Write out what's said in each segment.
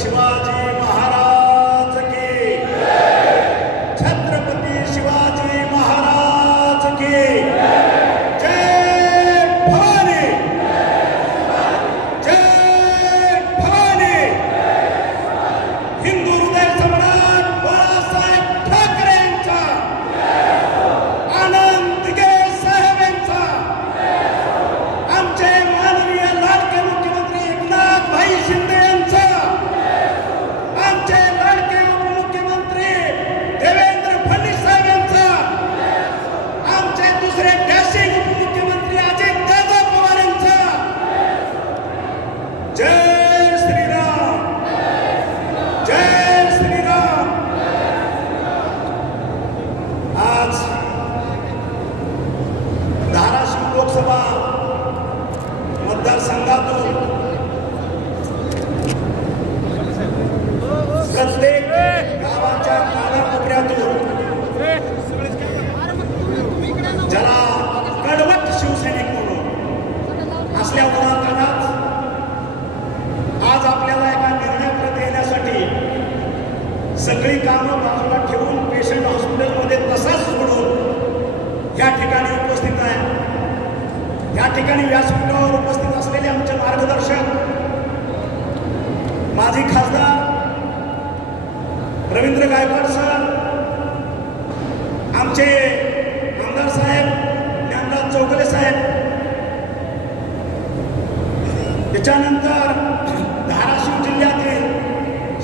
शिवाजी महाराज की, छत्रपती शिवाजी महाराज की जय भवानी, जय भवानी। हिंदू हृदय सम्राट बाळासाहेब ठाकरे यांचा, आनंद दिघे साहेब यांचा, आमचे माननीय लाडके मुख्यमंत्री एकनाथ भाई शिंदे यांचा, आमचे लाडके उपमुख्यमंत्री देवेंद्र फडणवीस साहेब यांचा, आमचे दुसरे डॅशिंग उपमुख्यमंत्री अजित दादा पवार यांचा जय श्रीराम, जय श्रीराम। आज धाराशिव लोकसभा मतदारसंघातून प्रत्येक गावाच्या कानाकोपऱ्यातून ज्याला कडवट शिवसैनिक म्हणून असल्या उदाहरणात आज आपल्याला एका निर्णयाप्रत येण्यासाठी सगळी कामं बाजूला ठेवून पेशंट हॉस्पिटलमध्ये तसाच सोडून या ठिकाणी उपस्थित आहे। या ठिकाणी व्यासपीठावर उपस्थित असलेले आमचे मार्गदर्शक माजी खासदार रवींद्र गायकवाड सर, आमचे आमदार साहेब ज्ञानराज चौगुले साहेब, त्याच्यानंतर धाराशिव जिल्ह्यातील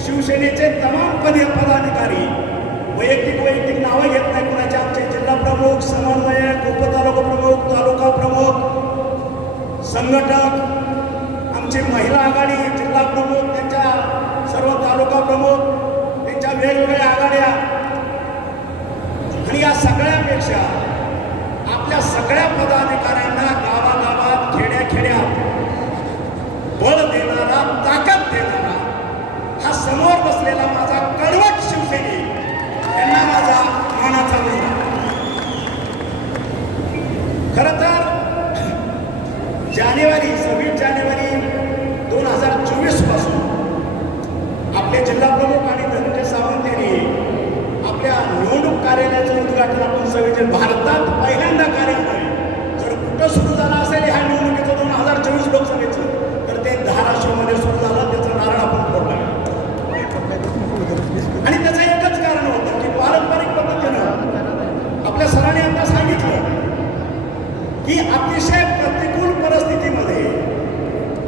शिवसेनेचे तमाम पदाधिकारी, वैयक्तिक नावं घेत नाही कुणाचे, आमचे जिल्हा प्रमुख, समन्वयक, उपतालुका प्रमुख, तालुका प्रमुख, संघटक, आमची महिला आघाडी, जिल्हा प्रमुख, त्यांच्या सर्व तालुका प्रमुख, त्यांच्या वेगवेगळ्या आघाड्या, आणि या सगळ्यापेक्षा आपल्या सगळ्या पदाधिकाऱ्यांना गावागावात, खेड्याखेड्यात बळ देणारा, ताकद देणारा हा समोर बसलेला माझा कडवट शिवसैनिक, यांना माझा मानाचा नमन। खरं तर 26 जानेवारी 2024 पासून आपले जिल्हा प्रमुख आणि धनंजय सावंत यांनी आपल्या निवडणूक कार्यालयाचं उद्घाटन आपण सगळे भारतात पहिल्यांदा कार्यालय जर कुठं सुरू झालं असेल ह्या निवडणुकीचं 2024 लोकसभेचं, तर ते धाराशिवमध्ये सुरू झालं। त्याचं नारळ आपण फोडलं आणि त्याचं एकच कारण होतं की पारंपरिक पद्धतीनं आपल्या सरांनी आता सांगितलं की अतिशय प्रतिकूल परिस्थितीमध्ये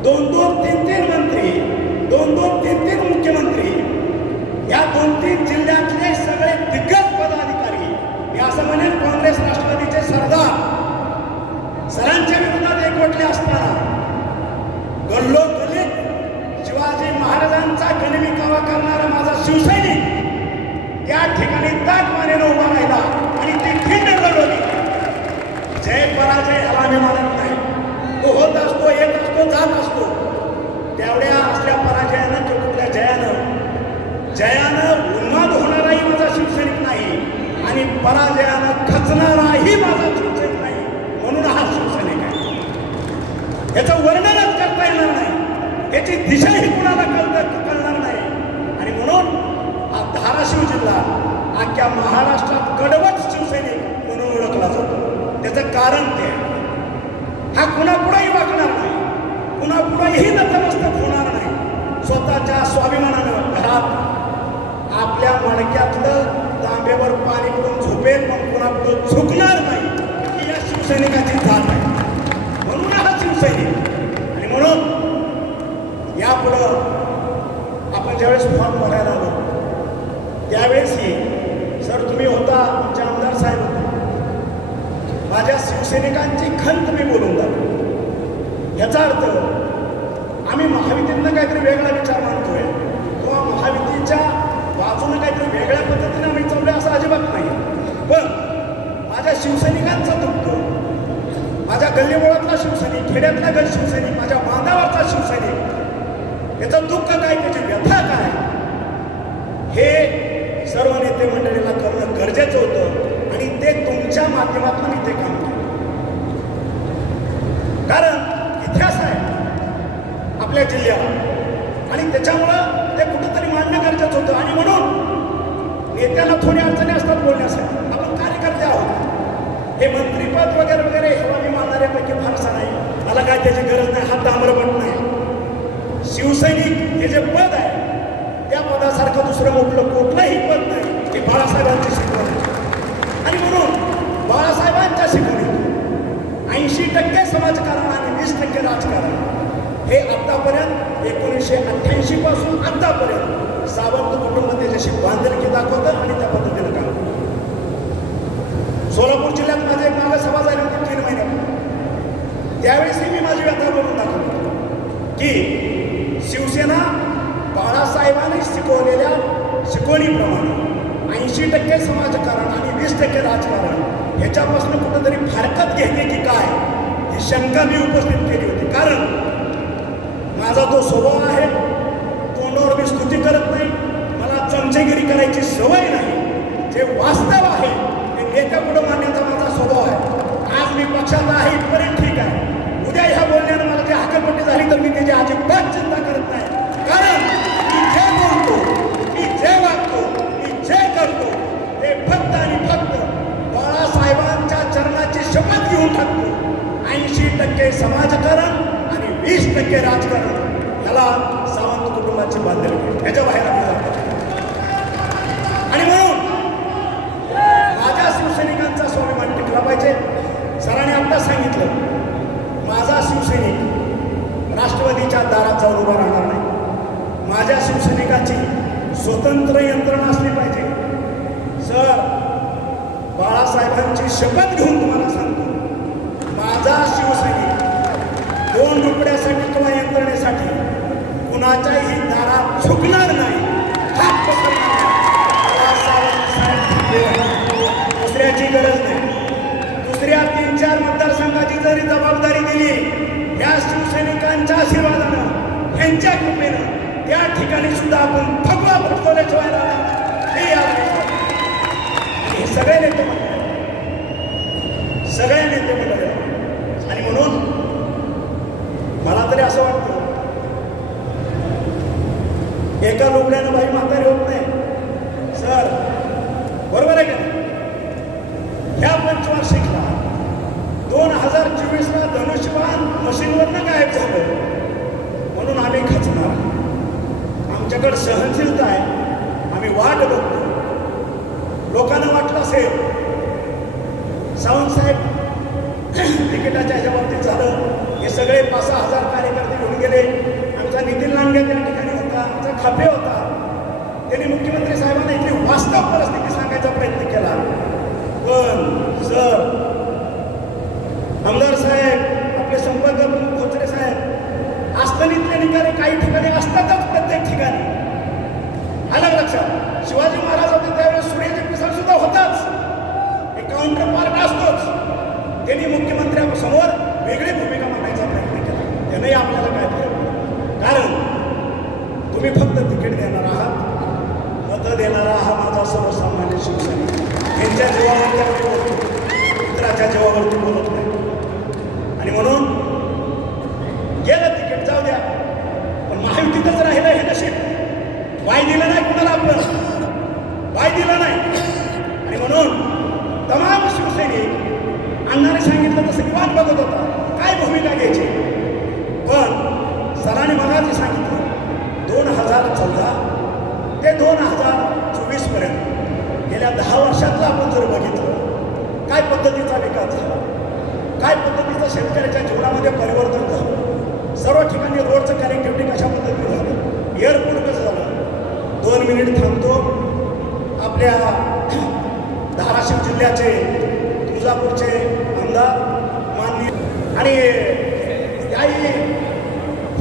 2-2, 3-3 मंत्री, 2-2, 3-3 मुख्यमंत्री, या 2-3 जिल्ह्यातले सगळे दिग्गज पदाधिकारी, मी असं म्हणेन काँग्रेस राष्ट्रवादीचे सरदार सरांच्या विरोधात एकवटले असताना गल्लोगल्लीत शिवाजी महाराजांचा गणविकावा करणारा माझा शिवसैनिक त्या ठिकाणी ताकमानेनं उभा राहिला आणि ती खिंड लढवली। जय पराजय याला मी मानत नाही, तो होत असतो, येत असतो, जात असतो। तेवढ्या असल्या पराजयानं किंवा कुठल्या जयानं उन्माद होणाराही माझा शिवसैनिक नाही आणि पराजयानं खचणाराही माझा शिवसैनिक नाही, म्हणून हा शिवसैनिक आहे। याचं वर्णनच करता येणार नाही, याची दिशाही कुणाला कळणार नाही, आणि म्हणून हा धाराशिव जिल्हा अख्ख्या महाराष्ट्रात कडवट शिवसैनिक म्हणून ओळखला जातो। त्याचं कारण ते हा कुणापुढेही वागणार नाही, कुणापुढेही नतमस्तक होणार नाही, स्वतःच्या स्वाभिमानानं घरात आपल्या मडक्यातलं तांब्यावर पाणी पिऊन झोपेल, पण कुणापुढे झुकणार नाही, ही या शिवसैनिकाची जात आहे। म्हणून हा शिवसैनिक, आणि म्हणून यापुढं आपण ज्यावेळेस फॉर्म भरायला आलो त्यावेळेसही सर तुम्ही होता, तुमचे आमदार साहेब होते, माझ्या शिवसैनिकांची खंत मी बोलून जातो। याचा अर्थ आम्ही महायुतीतनं काहीतरी वेगळा विचार मानतोय किंवा महायुतीच्या बाजूने काहीतरी वेगळ्या पद्धतीने आम्ही चाललोय असं अजिबात नाही, पण माझ्या शिवसैनिकांचा दुःख, माझ्या गल्लीबोळातला शिवसैनिक, खेड्यातला शिवसैनिक, माझ्या बांधावरचा शिवसैनिक, याचं दुःख काय, त्याची व्यथा काय, हे सर्व नेते मंडळीला करणं गरजेचं होतं आणि ते तुमच्या माध्यमातून मी ते काम केलं। कारण इतिहास आहे आपल्या जिल्ह्यात आणि त्याच्यामुळं ते कुठं नेत्याला थोडी अडचणी असतात बोलण्यासाठी. आपण कार्यकर्ते आहोत. हे मंत्रीपद वगैरे वगैरे हे मी मानणाऱ्यापैकी फारसा नाही. मला काय त्याची गरज नाही. हा ताम्रपट नाही. शिवसैनिक हे जे पद आहे त्या पदासारखं दुसरं मोठं कुठलंही पद नाही. हे बाळासाहेबांची शिकवण आहे. आणि म्हणून बाळासाहेबांच्या शिकवणीतून 80% समाजकारण आणि 20% राजकारण हे आतापर्यंत 1988 पासून आतापर्यंत सावंत कुटुंब त्याच्याशी बांधिलकी दाखवतं आणि त्या पद्धतीनं काम करतं. सोलापूर जिल्ह्यात माझी एक मागे सभा झाली होती 3 महिन्यात. त्यावेळेसही मी माझी व्यथा करून दाखवली की शिवसेना बाळासाहेबांनी शिकवलेल्या शिकवणीप्रमाणे 80% समाजकारण आणि 20% राजकारण ह्याच्यापासून कुठंतरी फारकत घेते की काय ही शंका मी उपस्थित केली होती. कारण माझा तो स्वभाव आहे, तोंडावर मी स्तुती करत नाही, मला चमचेगिरी करायची सवय नाही. जे वास्तव आहे ते नेत्यापुढं मांडण्याचा माझा स्वभाव आहे. आज मी पक्षात आहे इथपर्यंत ठीक आहे. उद्या ह्या बोलण्यानं मला जी हाकलपट्टी झाली तर मी त्याची अजिबात चिंता करत नाही. कारण मी जे बोलतो, मी जे वागतो, मी जे करतो ते फक्त आणि फक्त बाळासाहेबांच्या चरणाची शपथ घेऊन टाकतो. 80% समाजकारण आणि 20% राजकारण याला सावंत कुटुंबाची बांधिलकी, ह्याच्या बाहेर आम्ही जातो. आणि म्हणून माझ्या शिवसैनिकांचा स्वाभिमान टिकला पाहिजे. सरांनी आता सांगितलं माझा शिवसैनिक राष्ट्रवादीच्या दारात जाऊन उभा राहणार नाही. माझ्या शिवसैनिकाची स्वतंत्र यंत्रणा असली पाहिजे. सर, बाळासाहेबांची शपथ घेऊन तुम्हाला सांगतो, माझा शिवसैनिक 2 रुपयासाठी किंवा यंत्रणेसाठी कुणाच्याही दारात झुकणार नाही. हात पसरणार नाही. दुसऱ्याची गरज नाही. दुसऱ्या 3-4 मतदारसंघाची जरी जबाबदारी दिली, या शिवसैनिकांच्या आशीर्वादानं, यांच्या कृपेनं त्या ठिकाणी सुद्धा आपण फगवा फटकवल्याशिवाय राहणार हे याद. हे सगळे नेते मंडळ, सगळे नेते मंडळ. आणि म्हणून मला तरी असं वाटतं एका लोकड्यानं बाई म्हातारी होत नाही. सर, बरोबर आहे का? ह्या पंचवार्षिकला 2024ला धनुष्यबाण मशीनवरनं गायब झालं म्हणून आम्ही खचणार. आमच्याकडे सहनशीलता आहे. आम्ही वाट बघतो. लोकांना वाटलं असेल सावंतसाहेब तिकिटाच्या ह्याच्या बाबतीत झालं, हे सगळे 5-6 हजार कार्यकर्ते घेऊन गेले. आमचा नितीन लांडगे त्या ठिकाणी होता, आमचा खापे होता. त्यांनी मुख्यमंत्री साहेबांना इथली वास्तव परिस्थिती सांगायचा प्रयत्न केला. पण सर, आमदार साहेब, आपले संपर्क प्रमुख खोचरे साहेब, आस्थनीतले निकाले काही ठिकाणी असतातच. प्रत्येक ठिकाणी आलं लक्षात. शिवाजी महाराज होते त्यावेळेस सूर्याचे पिसाळ सुद्धा होताच. हे काउंटर पार्ट असतोच. त्यांनी मुख्यमंत्र्यांसमोर वेगळी भूमिका मांडायचा प्रयत्न केला. त्यानंही आपल्याला काय फरक पडला? कारण तुम्ही फक्त तिकीट देणार आहात, मतं देणारा हा माझा सर्वसामान्य शिवसैनिक. त्यांच्या जीवावरती बोलतो, मित्राच्या जीवावरती बोलत नाही. आणि म्हणून गेलं तिकीट, जाऊ द्या. पण महायुतीतच राहिलं हे नशीब. वाय दिलं नाही कुणाला, आपण वाय दिलं नाही. आणि म्हणून तमाम शिवसैनिक अण्णाने सांगितलं तसं की वाट बघत होता काय भूमिका घ्यायची. पण सरांनी मगाशी सांगितलं 2014 ते 2024 पर्यंत गेल्या 10 वर्षातलं आपण जर बघितलं काय पद्धतीचा विकास झाला, काय पद्धतीचं शेतकऱ्याच्या जीवनामध्ये परिवर्तन झालं. सर्व ठिकाणी रोडचं कनेक्टिव्हिटी कशा पद्धतीने झालं, एअरपोर्ट कसं झालं. 2 मिनिट थांबतो. आपल्या धाराशिव जिल्ह्याचे तुळजापूरचे आमदार माननीय आणि त्याही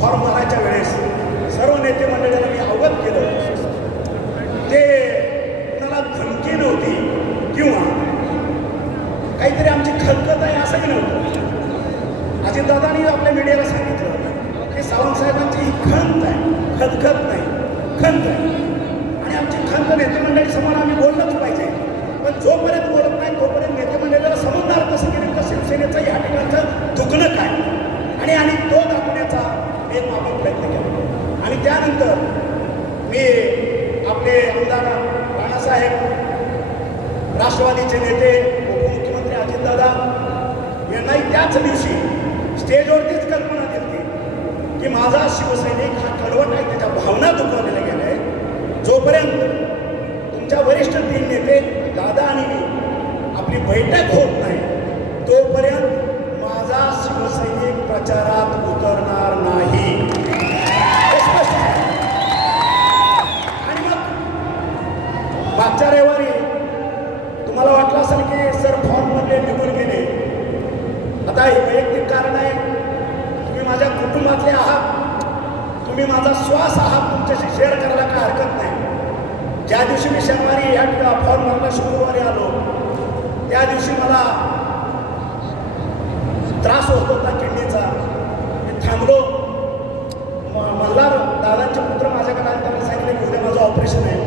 फॉर्म भरायच्या वेळेस सर्व नेते मंडळींना मी अवगत केलं. ते कुणाला धमकी नव्हती किंवा काहीतरी आमची खतखत आहे असंही नव्हतं. अजितदादांनी आपल्या मीडियाला सांगितलं की सावंतसाहेबांची ही खंत आहे, खतखत नाही, खंत आहे. आणि आमची खंत नेते मंडळी समोर आम्ही बोललंच पाहिजे. पण जोपर्यंत बोलत नाही तोपर्यंत नेते मंडळीला समजणार कसं की नेमकं शिवसेनेचं या ठिकाणचं दुखणं काय आणि तो दाखवण्याचा एक आपण प्रयत्न केला. आणि त्यानंतर मी आपले आमदार साहेब, राष्ट्रवादीचे नेते उपमुख्यमंत्री अजितदादा यांनाही त्याच दिवशी स्टेजवरतीच कल्पना दिली की माझा शिवसैनिक हा कडवट आहे, त्याच्या भावना दुखवलेल्या गेल्या आहेत. जोपर्यंत तुमच्या वरिष्ठ 3 नेते दादा आणि मी आपली बैठक होत नाही तोपर्यंत माझा शिवसैनिक प्रचारात उतरणार नाही. आणि मग मागच्या रविवारी तुम्हाला वाटलं असेल की सर फॉर्ममधले निघून गेले. आता हे वैयक्तिक कारण आहे, तुम्ही माझ्या कुटुंबातले आहात, तुम्ही माझा श्वास आहात, तुमच्याशी शेअर करायला काय हरकत नाही. ज्या दिवशी मी शनिवारी या फॉर्ममधला शुक्रवारी आलो त्या दिवशी मला त्रास होत होता किडनीचा. मी थांबलो. मल्हार दादांचे पुत्र माझ्याकडे आले, त्यांना सांगितले की उद्या माझं ऑपरेशन आहे.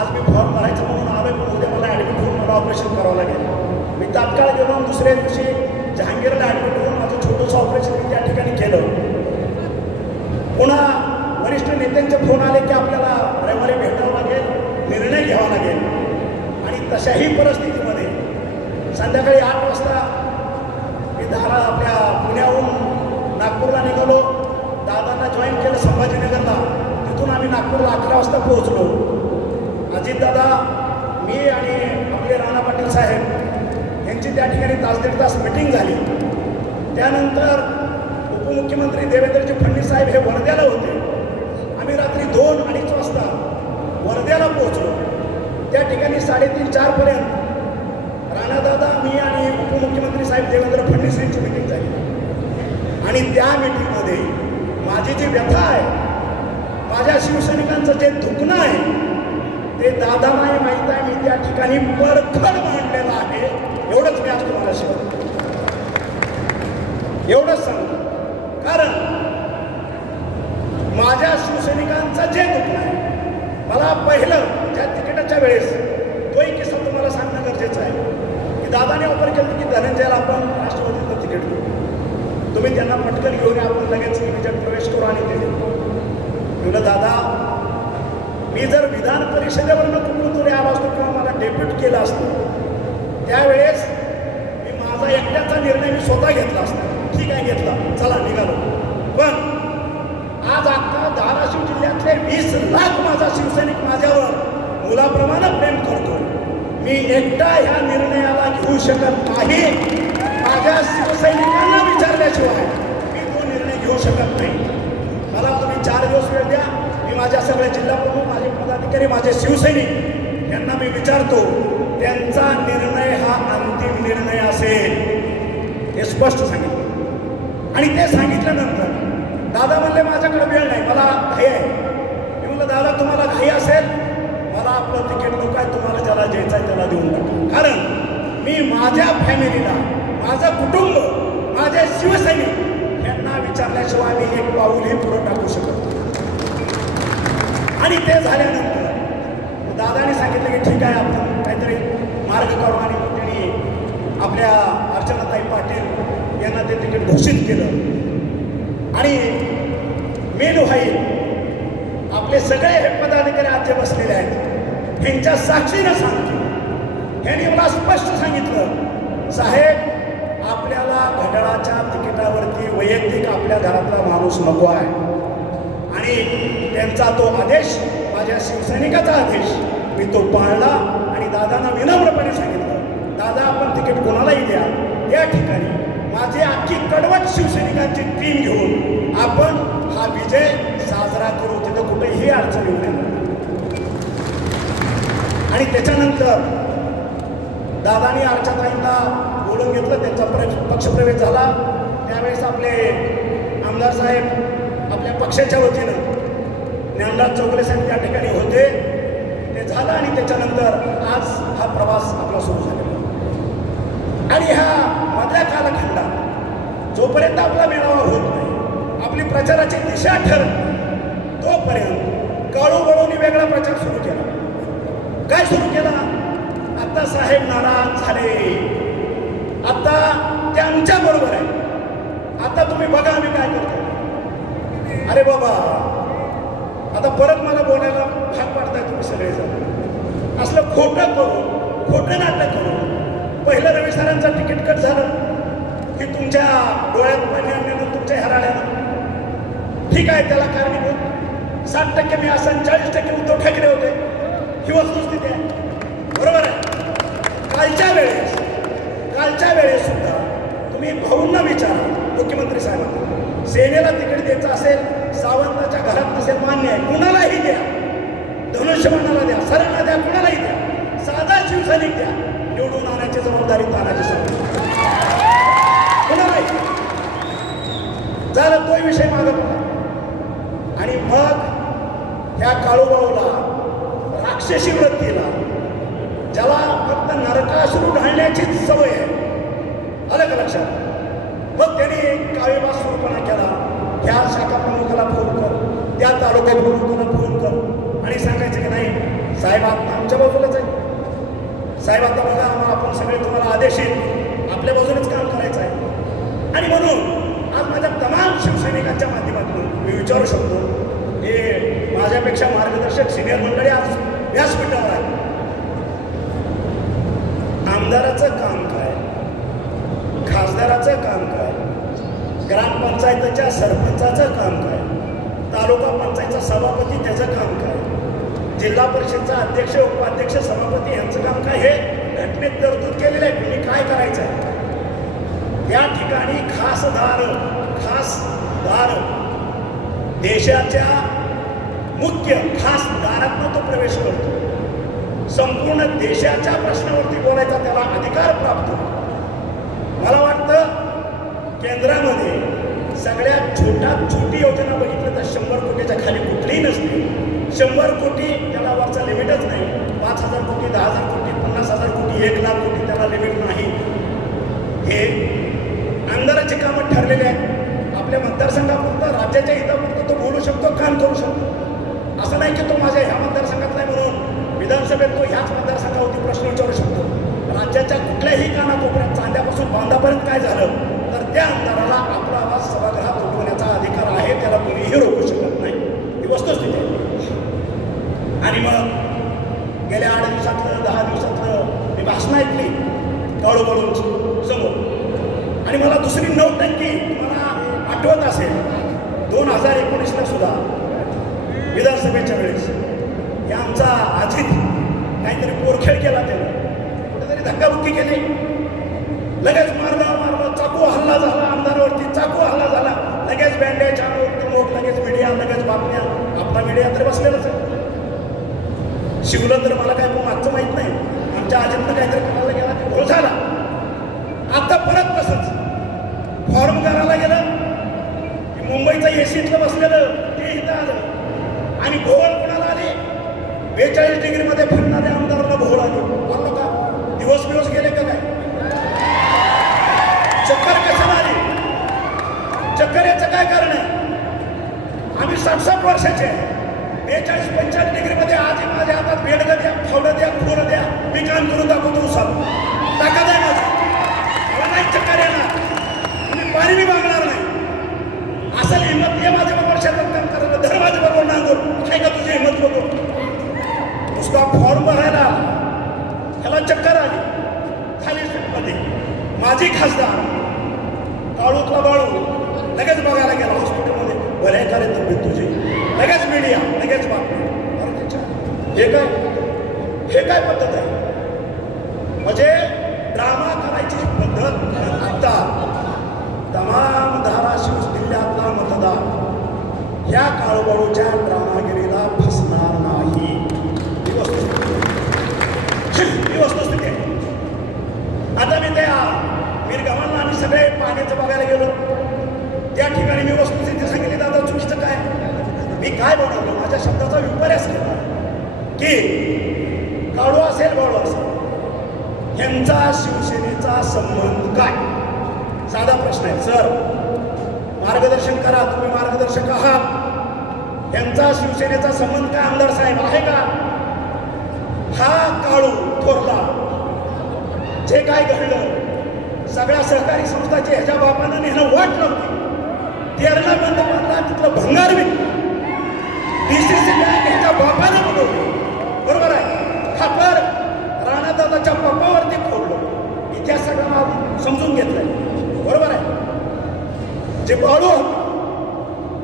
आज मी फॉर्म भरायचं म्हणून आलो, पण उद्या मला ॲडमिट होऊन मला ऑपरेशन करावं लागेल. मी तात्काळ गेलो आणि दुसऱ्या दिवशी जहांगीरला ॲडमिट होऊन माझं छोटंसं ऑपरेशन मी त्या ठिकाणी केलं. पुन्हा वरिष्ठ नेत्यांचे फोन आले की आपल्याला रविवारी भेटावं लागेल, निर्णय घ्यावा लागेल. आणि तशाही परिस्थितीमध्ये संध्याकाळी 8 वाजता मी आपल्या पुण्याहून नागपूरला निघालो. दादांना जॉईन केलं संभाजीनगरला. तिथून आम्ही नागपूरला 11 वाजता पोहोचलो. अजितदादा, मी आणि आपले राणा पाटील साहेब यांची त्या ठिकाणी 1-1.5 तास मिटिंग झाली. त्यानंतर उपमुख्यमंत्री देवेंद्रजी फडणवीस साहेब हे वर्ध्याला होते. आम्ही रात्री 2-2:30 वाजता वर्ध्याला पोहोचलो. त्या ठिकाणी 3:30-4 पर्यंत राणादादा, मी आणि उपमुख्यमंत्री साहेब देवेंद्र फडणवीस यांची मिटिंग झाली. आणि त्या मिटिंगमध्ये माझी जी व्यथा आहे, माझ्या शिवसैनिकांचं जे दुखणं आहे ते दादांनाही माहीत आहे. मी त्या ठिकाणी परखड मांडलेलं आहे. एवढंच मी आज तुम्हाला शिकवतो, एवढंच सांगतो. कारण माझ्या शिवसैनिकांचं जे दुखणं आहे, मला पहिलं त्या तिकिटाच्या वेळेस तोही किस्सा तुम्हाला सांगणं गरजेचं आहे की दादाने ऑफर केलं की धनंजयला आपण राष्ट्रवादीचं तिकीट देऊ, तुम्ही त्यांना पटकन घेऊन या, आपण लगेच विजयात प्रवेश करू आणि ते देऊ. म्हणलं दादा, मी जर विधान परिषदेवरनं कुठून तरी आलो असतो किंवा मला डेप्यूट केलं असतं त्यावेळेस मी माझा एकट्याचा निर्णय मी स्वतः घेतला असता. ठीक आहे, घेतला, चला निघालो. पण आज अख्खा धाराशिव जिल्ह्यातले 20 लाख माझा शिवसैनिक माझ्यावर मुलाप्रमाणे प्रेम करतो. मी एकटा ह्या निर्णयाला घेऊ शकत नाही. माझ्या शिवसैनिकांना विचारल्याशिवाय मी तो निर्णय घेऊ शकत नाही. मला तुम्ही 4 दिवस वेळ द्या. मी माझ्या सगळे जिल्हा प्रमुख, माझे पदाधिकारी, माझे शिवसैनिक यांना मी विचारतो, त्यांचा निर्णय हा अंतिम निर्णय असेल हे स्पष्ट सांगितलं. आणि ते सांगितल्यानंतर दादा म्हणले माझ्याकडे वेळ नाही, मला घाई आहे. मी म्हणलं दादा, तुम्हाला घाई असेल, मला आपलं तिकीट नको आहे, तुम्हाला ज्याला द्यायचं आहे त्याला देऊन टाका. कारण मी माझ्या फॅमिलीला, माझं कुटुंब, माझे शिवसैनिक यांना विचारल्याशिवाय मी एक पाऊलही पुढे टाकू शकत. आणि ते झाल्यानंतर दादाने सांगितलं की ठीक आहे, आपण काहीतरी मार्ग काढू. आणि त्यांनी आपल्या अर्चनाताई पाटील यांना ते तिकीट घोषित केलं. आणि मेन व्हाईल आपले सगळे हे पदाधिकारी आज जे बसलेले आहेत ह्यांच्या साक्षीनं सांगतो, ह्यांनी मला स्पष्ट सांगितलं, साहेब आपल्याला घड्याळाच्या तिकिटावरती वैयक्तिक आपल्या घरातला माणूस नको आहे. आणि त्यांचा तो आदेश, माझ्या शिवसैनिकाचा आदेश मी तो पाळला. आणि दादांना विनम्रपणे सांगितलं, दादा आपण तिकीट कोणालाही द्या, त्या ठिकाणी माझी अख्खी कडवट शिवसैनिकांची टीम घेऊन आपण हा विजय साजरा करू, तिथं कुठेही अडचण येऊ नये. आणि त्याच्यानंतर दादानी अर्चनाताईंना बोलून घेतलं, त्यांचा पक्षप्रवेश झाला. त्यावेळेस आपले आमदार साहेब आपल्या पक्षाच्या वतीनं ज्ञानराज चौगुले साहेब त्या ठिकाणी होते. ते झालं आणि त्याच्यानंतर आज हा प्रवास आपला सुरू झाला. आणि ह्या मधल्या कालखंडात जोपर्यंत आपला मेळावा होत नाही, आपली प्रचाराची दिशा ठरत नाही, तोपर्यंत काळूबळूनी वेगळा प्रचार सुरू केला. काय सुरू केला? आता साहेब नाराज झाले, आता ते आमच्या बरोबर आहे, आता तुम्ही बघा आम्ही काय करतो. अरे बाबा, आता परत मला बोलायला भाग पाडताय तुम्ही सगळेजण. असलं खोटं करून खोटं नाटक करून पहिलं रवी सरांचं तिकीट कट झालं की तुमच्या डोळ्यात पाणी आणण्यानं तुमच्या हराड्यानं ठीक आहे त्याला कारणीभूत 60% मी असं 40% उद्धव ठाकरे होते ही वस्तुस्थिती आहे बरोबर आहे कालच्या वेळेस सुद्धा तुम्ही भाऊंना विचारा मुख्यमंत्री साहेबांना सेनेला तिकीट द्यायचं असेल सावंताच्या घरात नसेल मान्य आहे कुणालाही द्या धनुष्यबाणाला द्या सरांना द्या कुणालाही द्या साधा शिवसैनिक द्या निवडून आणण्याची जबाबदारी तानाची सांगतो कुणालाही झालं तोही विषय मागं पडला आणि मग ह्या काळूबाऊला राक्षसी वृत्तीला ज्याला फक्त नरकाश्रू ढाळण्याचीच सवय आहे आलं का लक्षात मग त्यांनी काळीबाज सुरूपणा केला ह्या शाखा प्रमुखाला फोन कर त्या तालुका प्रमुखाला फोन कर आणि सांगायचं की नाही साहेब आता आमच्या बाजूलाच आहे साहेब आता बघा आपण सगळे तुम्हाला आदेश येईल आपल्या बाजूनेच काम करायचं आहे आणि म्हणून आज माझ्या तमाम शिवसैनिकांच्या माध्यमातून मी विचारू शकतो हे माझ्यापेक्षा मार्गदर्शक सिनियर मंडळी आज व्यासपीठावर आहे आमदाराचं काम काय खासदाराचं काम काय ग्रामपंचायतीच्या सरपंचाचं काम काय तालुका पंचायतचा सभापती त्याचं काम काय जिल्हा परिषदचा अध्यक्ष उपाध्यक्ष सभापती यांचं काम काय हे घटनेत तरतूद केलेलं आहे तुम्ही काय करायचं आहे या ठिकाणी खासदार देशाच्या मुख्य खासदारातून तो प्रवेश करतो संपूर्ण देशाच्या प्रश्नावरती बोलायचा त्याला अधिकार प्राप्त मला वाटतं केंद्रामध्ये सगळ्यात छोटी योजना बघितलं तर 100 कोटीच्या खाली कुठलीही नसते 100 कोटी त्याला वरचा लिमिटच नाही 5,000 कोटी 10,000 कोटी 50,000 कोटी 1,00,000 कोटी त्याला लिमिट नाही हे आमदाराचे कामं ठरलेले आहेत आपल्या मतदारसंघापुरतं राज्याच्या हितापुरतं तो बोलू शकतो काम करू शकतो असं नाही की तो माझ्या ह्या मतदारसंघात नाही म्हणून विधानसभेत तो ह्याच मतदारसंघावरती प्रश्न विचारू शकतो राज्याच्या कुठल्याही कानाकोपऱ्यात चांद्यापासून बांधापर्यंत काय झालं तर त्या आमदाराला आपला आवाज सभागृहात उठवण्याचा अधिकार आहे त्याला कोणीही रोखू शकत नाही ही वस्तुस्थिती आणि मग गेल्या 8 दिवसातलं 10 दिवसातलं मी भाषणं ऐकली काळूबाळूंची समोर आणि मला दुसरी नौटंकी मला आठवत असेल 2019ला सुद्धा विधानसभेच्या वेळेस हे आमचा अजित काहीतरी पोरखेळ केला त्याला कुठेतरी धक्काबुक्की केली लगेच मारलं चाकू हल्ला झाला आमदारावरती चाकू हल्ला झाला लगेच बँडेज मोठ लगेच मीडिया लगेच बातम्या आपला मीडिया तर बसलेलाच आहे शिवलं तर मला काय मागचं माहित नाही आमच्या अजितनं काहीतरी करायला गेला की घोळ झाला आता परत तसंच फॉर्म करायला गेलं की मुंबईचं एसीतलं बसलेलं ते इथं आलं आणि घोळ कोणाला आले 42 डिग्रीमध्ये फिरणाऱ्या आमदारांना घोळ आले बोललो का दिवस गेले का काय चक्कर कशाला आली चक्कर याचं काय कारण आहे आम्ही 60-60 वर्षाचे 42-45 डिग्रीमध्ये आज माझ्या हातात बेडगं द्या फावडं द्या खोरं द्या मी काम करून दाखवतो उसाल ताकद आहे माझं मला नाही चक्कर येणार तुम्ही पाणी मी मागणार नाही असं हिंमत ये माझ्या बरोबर शेतात काम करायला धर माझ्या बरोबर नांगोर काय का तुझी हिंमत बघू नुसता फॉर्म भरायला ह्याला चक्कर आली खाली मध्ये माझी खासदार काळूतला बाळू लगेच बघायला गेला हॉस्पिटलमध्ये बरे का रे तब्येत तुझी लगेच मीडिया लगेच बातमी हे काय पद्धत आहे म्हणजे ड्रामा करायची पद्धत आता तमाम धाराशिव जिल्ह्यातला मतदार ह्या काळूबाळूच्या ड्रामागिरीला फसणार नाही ही वस्तुस्थिती आहे आता मी त्या मीरगावांना आम्ही सगळे पाण्याचं बघायला गेलो त्या ठिकाणी मी वस्तुस्थिती सांगितली दादा चुकीचं काय मी काय बनवलं माझ्या शब्दाचा विपर्यास केला की काळू असेल बाळू असेल यांचा शिवसेनेचा संबंध काय साधा प्रश्न आहे सर मार्गदर्शन करा तुम्ही मार्गदर्शक आहात यांचा शिवसेनेचा संबंध काय आमदार साहेब आहे का हा काळू थोरला जे काय घडलं सगळ्या सहकारी संस्थाचे ह्याच्या बापानं नेहणं वाट लावली तेरणा बंद पडला तिथलं भंगार डीसीसी बँक ह्याच्या बापानं बनवली बरोबर आहे खापर बाळू होता.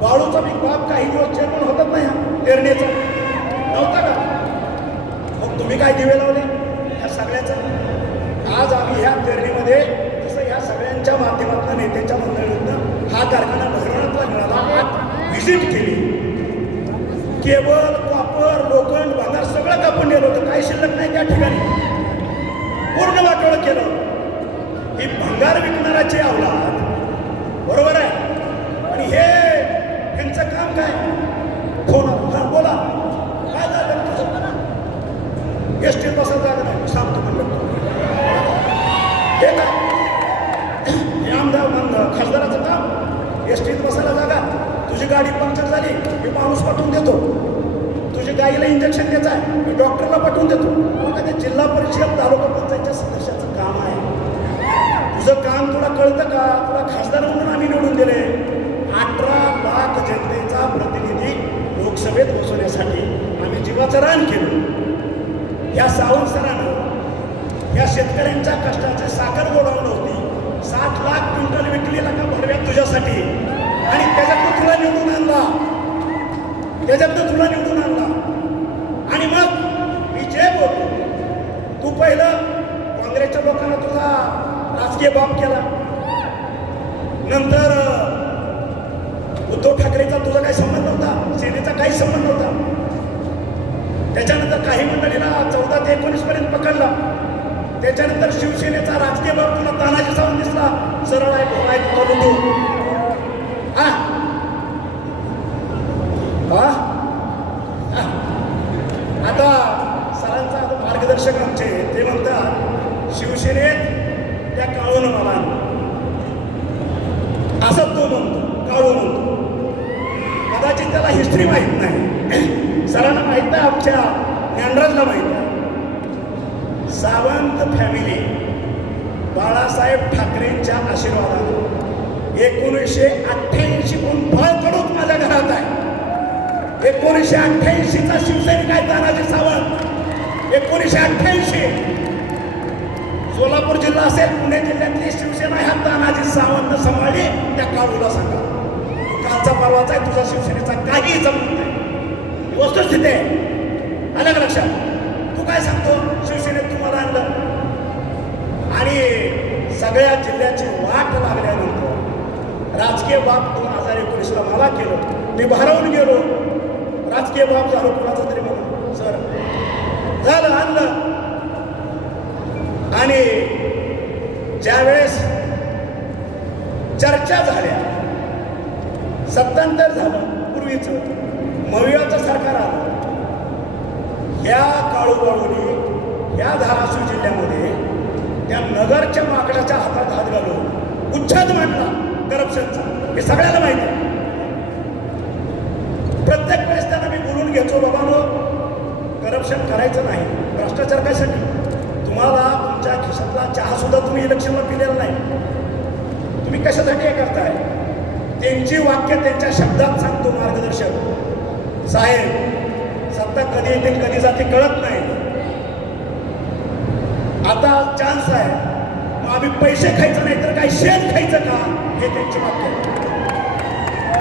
बाळूचा मी बाप काही दिवस चेअरमन होतात नाही तेरणेचा नव्हता का? मग तुम्ही काय दिवे लावले ह्या सगळ्याचा? आज आम्ही ह्या तेरणीमध्ये जसं ह्या सगळ्यांच्या माध्यमातून नेत्यांच्या मंडळीतून हा कारखाना भरवण्यातला मिळाला. आज व्हिजिट केली. केबल कॉपर लोखंड भांगार सगळं कापून गेलं होतं. काही शिल्लक नाही त्या ठिकाणी. पूर्ण वाटोळ केलं. ही भंगार विकणाराची अवलाद बरोबर आहे. आणि हे त्यांचं काम काय? फोन बोला काय झालं तुझं? एसटीत बसा जागा नाही सांगतो म्हणलं. हे काय हे आमदार खासदाराचं काम? एसटीत बसायला जागा? तुझी गाडी पंक्चर झाली मी माणूस पाठवून देतो. तुझी गाईला इंजेक्शन द्यायचं आहे मी डॉक्टरला पाठवून देतो. मग ते जिल्हा परिषद तालुका पंचायतच्या सदस्याचं काम आहे. तुझं काम तुला कळतं का? तुला खासदार म्हणून आम्ही निवडून दिले. 18 लाख जनतेचा प्रतिनिधी लोकसभेत बसवण्यासाठी आम्ही जीवाचं रान केलं. या सावंत सरानं या शेतकऱ्यांच्या कष्टाचे साखर गोडाऊन होती. 60 लाख क्विंटल विकलेला का भरव्यात तुझ्यासाठी. आणि त्याच्यातनं तुला निवडून आणला. आणि मग मी जे बोलतो तू पहिलं काँग्रेसच्या लोकांना तुझा राजकीय बाप केला. नंतर उद्धव ठाकरेचा तुझा काही संबंध नव्हता. सेनेचा काही संबंध नव्हता. त्याच्यानंतर काही मंडळीला 14 ते 19 पर्यंत पकडला. त्याच्यानंतर शिवसेनेचा राजकीय बाप तुला तानाजी सावंत दिसला. सरळ आहे भोळा आहे तुला बघू. आता सरांचा आता मार्गदर्शक आमचे ते म्हणतात शिवसेनेत त्या काळून मला असं तो म्हणतो काळू म्हणतो. कदाचित त्याला हिस्ट्री माहीत नाही. सरांना माहीत नाही. आमच्या ज्ञानराजला माहीत आहे. सावंत फॅमिली बाळासाहेब ठाकरेंच्या आशीर्वादाने 1988 कोण फळ कडूच माझ्या घरात आहे. 1988चा शिवसैनिक आहे तानाजी सावंत. 1988 सोलापूर जिल्हा असेल पुणे जिल्ह्यातली शिवसेना ह्या तानाजी सावंत सांभाळली. त्या काळूला सांगा कालचा परवाचा आहे तुझा शिवसेनेचा काही जमत नाही. वस्तुस्थिती आहे. आलं का लक्षात? तू काय सांगतो शिवसेनेत तुम्हाला आणलं आणि सगळ्या जिल्ह्याची वाट लागल्यानंतर राजकीय बाप 2019ला मला केलं. मी भारावून गेलो. राजकीय बाप झालो कुणाचा तरी म्हणून. सर झालं आणलं. आणि ज्यावेळेस चर्चा झाल्या सत्तांतर झालं पूर्वीचं मवियाचं सरकार आलं. ह्या काळूबाळूने ह्या धाराशिव जिल्ह्यामध्ये त्या नगरच्या माकडाच्या हातात हात घालून उच्छाद मांडला करप्शनचा. हे सगळ्याला माहिती आहे. प्रत्येक वेळेस त्यांना मी बोलून घेतो बाबांनो करप्शन करायचं नाही. भ्रष्टाचार कशासाठी? तुम्हाला तुमच्या खिशातला चहा सुद्धा तुम्ही इलेक्शनला पिलेला नाही. तुम्ही कशासाठी हे करताय? त्यांची वाक्य त्यांच्या शब्दात सांगतो मार्गदर्शक साहेब. सत्ता कधी येते कधी जाते कळत नाही. आता चान्स आहे मग आम्ही पैसे खायचं नाही तर काय शेत खायचं का? हे त्यांचे वाक्य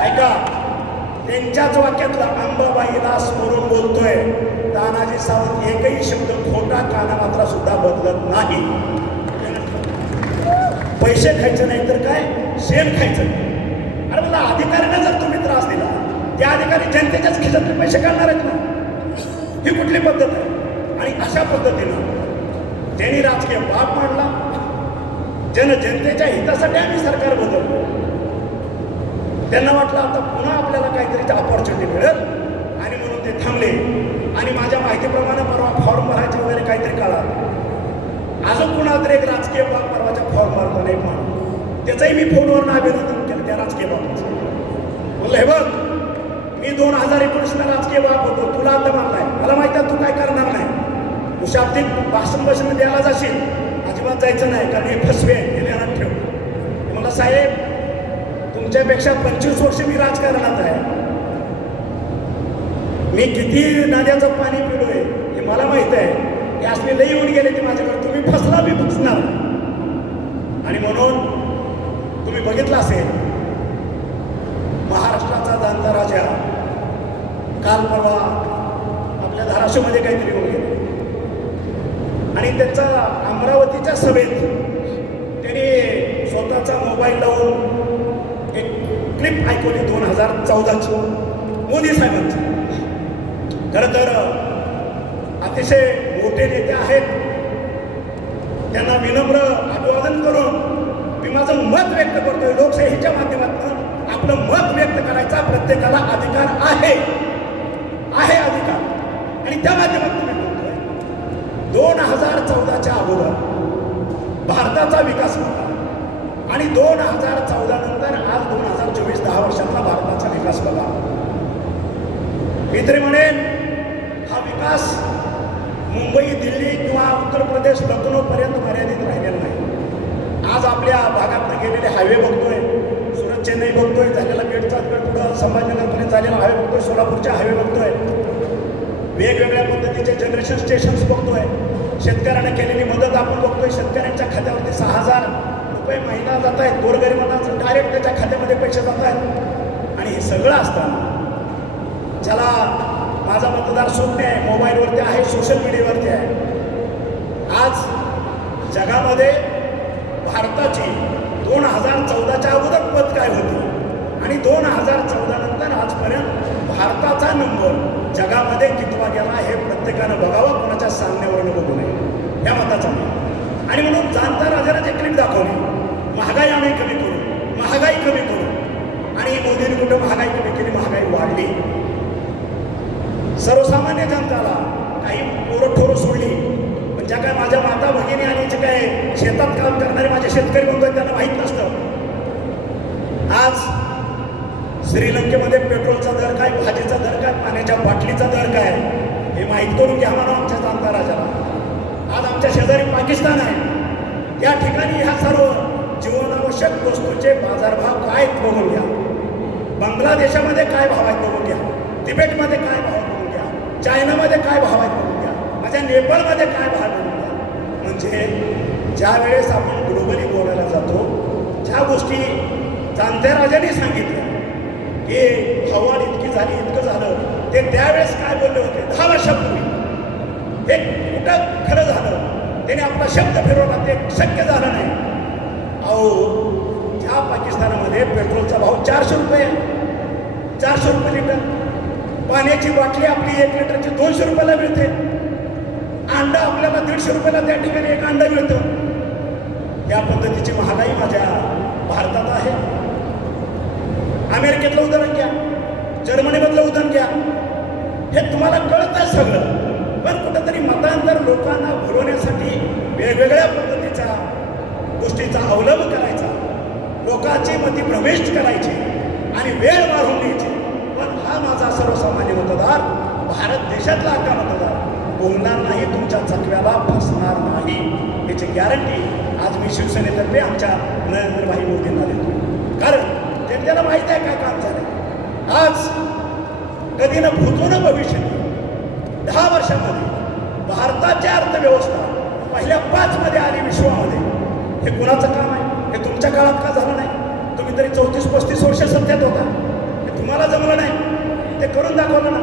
ऐका. त्यांच्याच वाक्यातला अंबाबाईला स्मरून बोलतोय तानाजी सावंत. एकही शब्द खोटा कानामात्रा सुद्धा बदलत नाही. पैसे खायचं नाही तर काय शेण खायचं. अरे मला अधिकाऱ्यांना जर तुम्ही त्रास दिला त्या अधिकारी जनतेच्याच खिशातले पैसे काढणार आहेत ना? ही कुठली पद्धत आहे? आणि अशा पद्धतीनं ज्यांनी राजकीय बाप मांडला जनतेच्या हितासाठी आम्ही सरकार बदललो. त्यांना वाटलं आता पुन्हा आपल्याला काहीतरी अपॉर्च्युनिटी मिळेल आणि म्हणून ते थांबले. आणि माझ्या माहितीप्रमाणे परवा फॉर्म भरायचे वगैरे काहीतरी काळात अजून कुणाला तरी एक राजकीय बाप परवाच्या फॉर्म भरला नाही म्हणून त्याचंही मी फोनवरून अभिनंदन केलं त्या राजकीय बापाचं. बोललं हे बघ मी 2019ला राजकीय बाप होतो. तुला आता मानलाय मला माहिती आहे तू काय करणार नाही. तू शाब्दिक भाषण द्यायला जाशील अजिबात जायचं नाही कारण हे फसवे हे ध्यानात ठेव. मला साहेब तुमच्यापेक्षा 25 वर्ष मी राजकारणात आहे. मी किती नद्याचं पाणी पिलोय हे मला माहित आहे. हे असले लई येऊन गेले ते माझ्याकडे. तुम्ही फसला मी फसणार. आणि म्हणून तुम्ही बघितलं असेल महाराष्ट्राचा जाणता राजा काल परवा आपल्या धाराशिवमध्ये काहीतरी होऊन गेले आणि त्याचा अमरावतीच्या सभेत त्यांनी स्वतःचा मोबाईल लावून एक क्लिप ऐकवली 2014ची मोदी साहेबांची. खरं तर अतिशय मोठे नेते आहेत, त्यांना विनम्र अभिवादन करून मी माझं मत व्यक्त करतोय. लोकशाहीच्या माध्यमातून आपलं मत व्यक्त करायचा प्रत्येकाला अधिकार आहे अधिकार, आणि त्या माध्यमातून मी बोलतोय. 2014च्या अगोदर भारताचा विकास बघा आणि 2014 नंतर आज 2024 10 वर्षांचा भारताचा विकास बघा. मी तरी म्हणेन हा विकास मुंबई, दिल्ली किंवा उत्तर प्रदेश, लखनौ पर्यंत मर्यादित राहिलेला नाही. आज आपल्या भागात गेलेले हायवे बघतोय, सुरत चेन्नई बघतोय, झालेला गेटचा पुढं संभाजीनगरपर्यंत झालेला हायवे बघतोय, सोलापूरचे हायवे बघतोय, वेगवेगळ्या पद्धतीचे जनरेशन स्टेशन्स बघतोय, शेतकऱ्यांना केलेली मदत आपण बघतोय. शेतकऱ्यांच्या खात्यावरती 6,000 रुपये महिना जात आहेत, गोरगरिबांना डायरेक्ट त्याच्या खात्यामध्ये पैसे जात आहेत. आणि हे सगळं असताना ज्याला माझा मतदार शून्य आहे, मोबाईलवरती आहे, सोशल मीडियावरती आहे, आज जगामध्ये भारताची 2014च्या अगोदर पत काय होती आणि 2014 नंतर आजपर्यंत भारताचा नंबर जगामध्ये कितवा गेला हे प्रत्येकानं बघावं, कोणाच्या सांगण्यावरून बघू नये या मताचा. आणि म्हणून जाणता राजाला जे क्लिप दाखवली, महागाई आम्ही कमी करू, महागाई कमी करू, आणि मोदींनी कुठं महागाई कमी केली, महागाई वाढली. सर्वसामान्य जनताला काही पोरं ठोरं सोडली, पण ज्या काय माझ्या माता भगिनी आणि जे काय शेतात काम करणारे माझे शेतकरी बंधू आहेत त्यांना माहीत नसतं. आज श्रीलंकेमध्ये पेट्रोलचा दर काय, भाजीचा दर काय, पाण्याच्या बाटलीचा दर काय हे माहीत करून घ्या म्हणा आमच्या जाणता राजाला. आज आमच्या शेजारी पाकिस्तान आहे, त्या ठिकाणी ह्या सर्व जीवनावश्यक वस्तूचे बाजारभाव काय बघून घ्या. बांगलादेशामध्ये काय भाव आहेत बघून घ्या, तिबेटमध्ये काय भाव बघून घ्या, चायनामध्ये काय भाव आहेत बघून घ्या, माझ्या नेपाळमध्ये काय भाव बघून घ्या. म्हणजे ज्या वेळेस आपण ग्लोबली बोलायला जातो, ज्या गोष्टी जाणत्या राजाने सांगितल्या की हवामान इतकी झाली, इतकं झालं, ते त्यावेळेस काय बोलले होते 10 वर्षापूर्वी, हे कुठं खरं झालं, त्याने आपला शब्द फिरवला, ते शक्य झालं नाही. अहो, ज्या पाकिस्तानामध्ये पेट्रोलचा भाव 400 रुपये, 400 रुपये लिटर, पाण्याची बाटली आपली 1 लिटरची 200 रुपयाला मिळते, अंडा आपल्याला 150 रुपयाला त्या ठिकाणी एक अंडा मिळतं. या पद्धतीची महागाई माझ्या भारतात आहे. अमेरिकेतलं उदाहरण घ्या, जर्मनीमधलं उदाहरण घ्या, हे तुम्हाला कळत आहे सगळं. पण कुठंतरी मतांतर लोकांना भरवण्यासाठी वेगवेगळ्या पद्धतीच्या गोष्टीचा अवलंब करायचा, लोकांची मती भ्रमिष्ट करायची आणि वेळ मारून द्यायची. पण हा माझा सर्वसामान्य मतदार, भारत देशातला हा मतदार बोलणार नाही, तुमच्या चकव्याला फसणार नाही, याची गॅरंटी आज मी शिवसेनेतर्फे आमच्या नरेंद्रभाई मोदींना देतो. कारण जनतेला माहीत आहे काय काम झालं. आज कधी न भूतो न भविष्य 10 वर्षामध्ये भारताची अर्थव्यवस्था पहिल्या 5 मध्ये आली विश्वामध्ये. हे कुणाचं काम आहे? हे तुमच्या काळात का झालं नाही? तुम्ही तरी 34-35 वर्ष सत्तेत होता, हे तुम्हाला जमलं नाही, ते करून दाखवलं ना.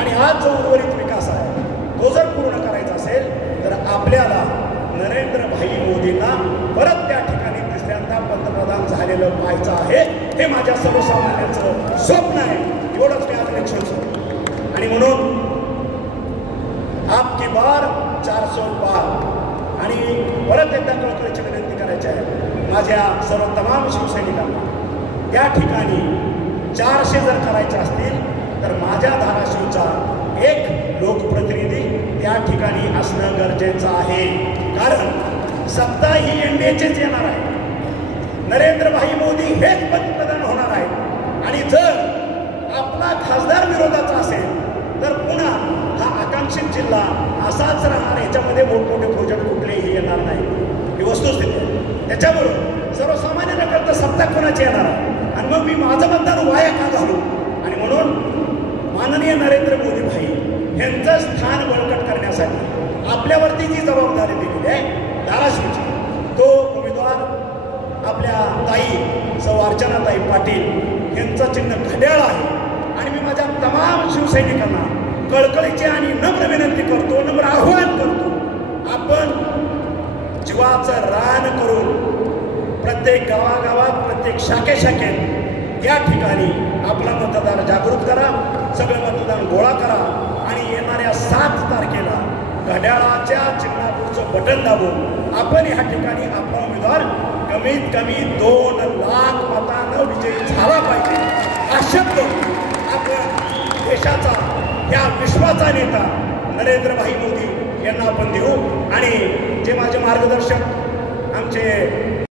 आणि आज जो उर्वरित विकास आहे तो जर पूर्ण करायचा असेल तर आपल्याला नरेंद्रभाई मोदींना परत त्या ठिकाणी तिसऱ्यांदा पंतप्रधान झालेलं पाहायचं आहे. हे माझ्या सर्वसामान्यांचं स्वप्न आहे. एवढंच मी आज इलेक्शन सोडतो. आणि म्हणून आपकी बार 400 पार. आणि परत एकदा कळकळीची विनंती करायची आहे माझ्या सर्व तमाम शिवसैनिकांना, त्या ठिकाणी 400 जर करायचे असतील तर माझ्या धाराशिवचा एक लोकप्रतिनिधी त्या ठिकाणी असणं गरजेचं आहे. कारण सत्ता ही एनडीएचीच येणार आहे. नरेंद्रभाई मोदी हेच पंतप्रधान होणार आहेत. आणि जर आपला खासदार विरोधाचा असेल तर पुन्हा हा आकांक्षित जिल्हा असाच राहणार. याच्यामध्ये मोठमोठे प्रोजेक्ट कुठलेही येणार नाही, ही वस्तुस्थिती. त्याच्यामुळं सर्वसामान्यांना कळतं सत्ता कोणाची येणार आहे, आणि मग मी माझं मतदान वाया का घालू. आणि म्हणून माननीय नरेंद्र मोदी भाई यांचं स्थान बळकट करण्यासाठी आपल्यावरती जी जबाबदारी दिलेली आहे धाराशिवची, तो उमेदवार आपल्या ताई सौ अर्चनाताई पाटील यांचा करतो, नम्र आव्हान करतो, आपण जीवाचं रान करून प्रत्येक गावागावात, प्रत्येक शाखेशाखेत या ठिकाणी आपला मतदार जागृत करा, सगळं मतदान गोळा करा आणि येणाऱ्या 7 तारखेला घड्याळाच्या चिन्हापूरचं बटन दाबून आपण या ठिकाणी आपला उमेदवार कमीत कमी 2 लाख मतांना विजयी झाला पाहिजे. हा शब्द आपण देशाचा, या विश्वाचा नेता नरेंद्रभाई मोदी यांना आपण देऊ. आणि जे माझे मार्गदर्शक आमचे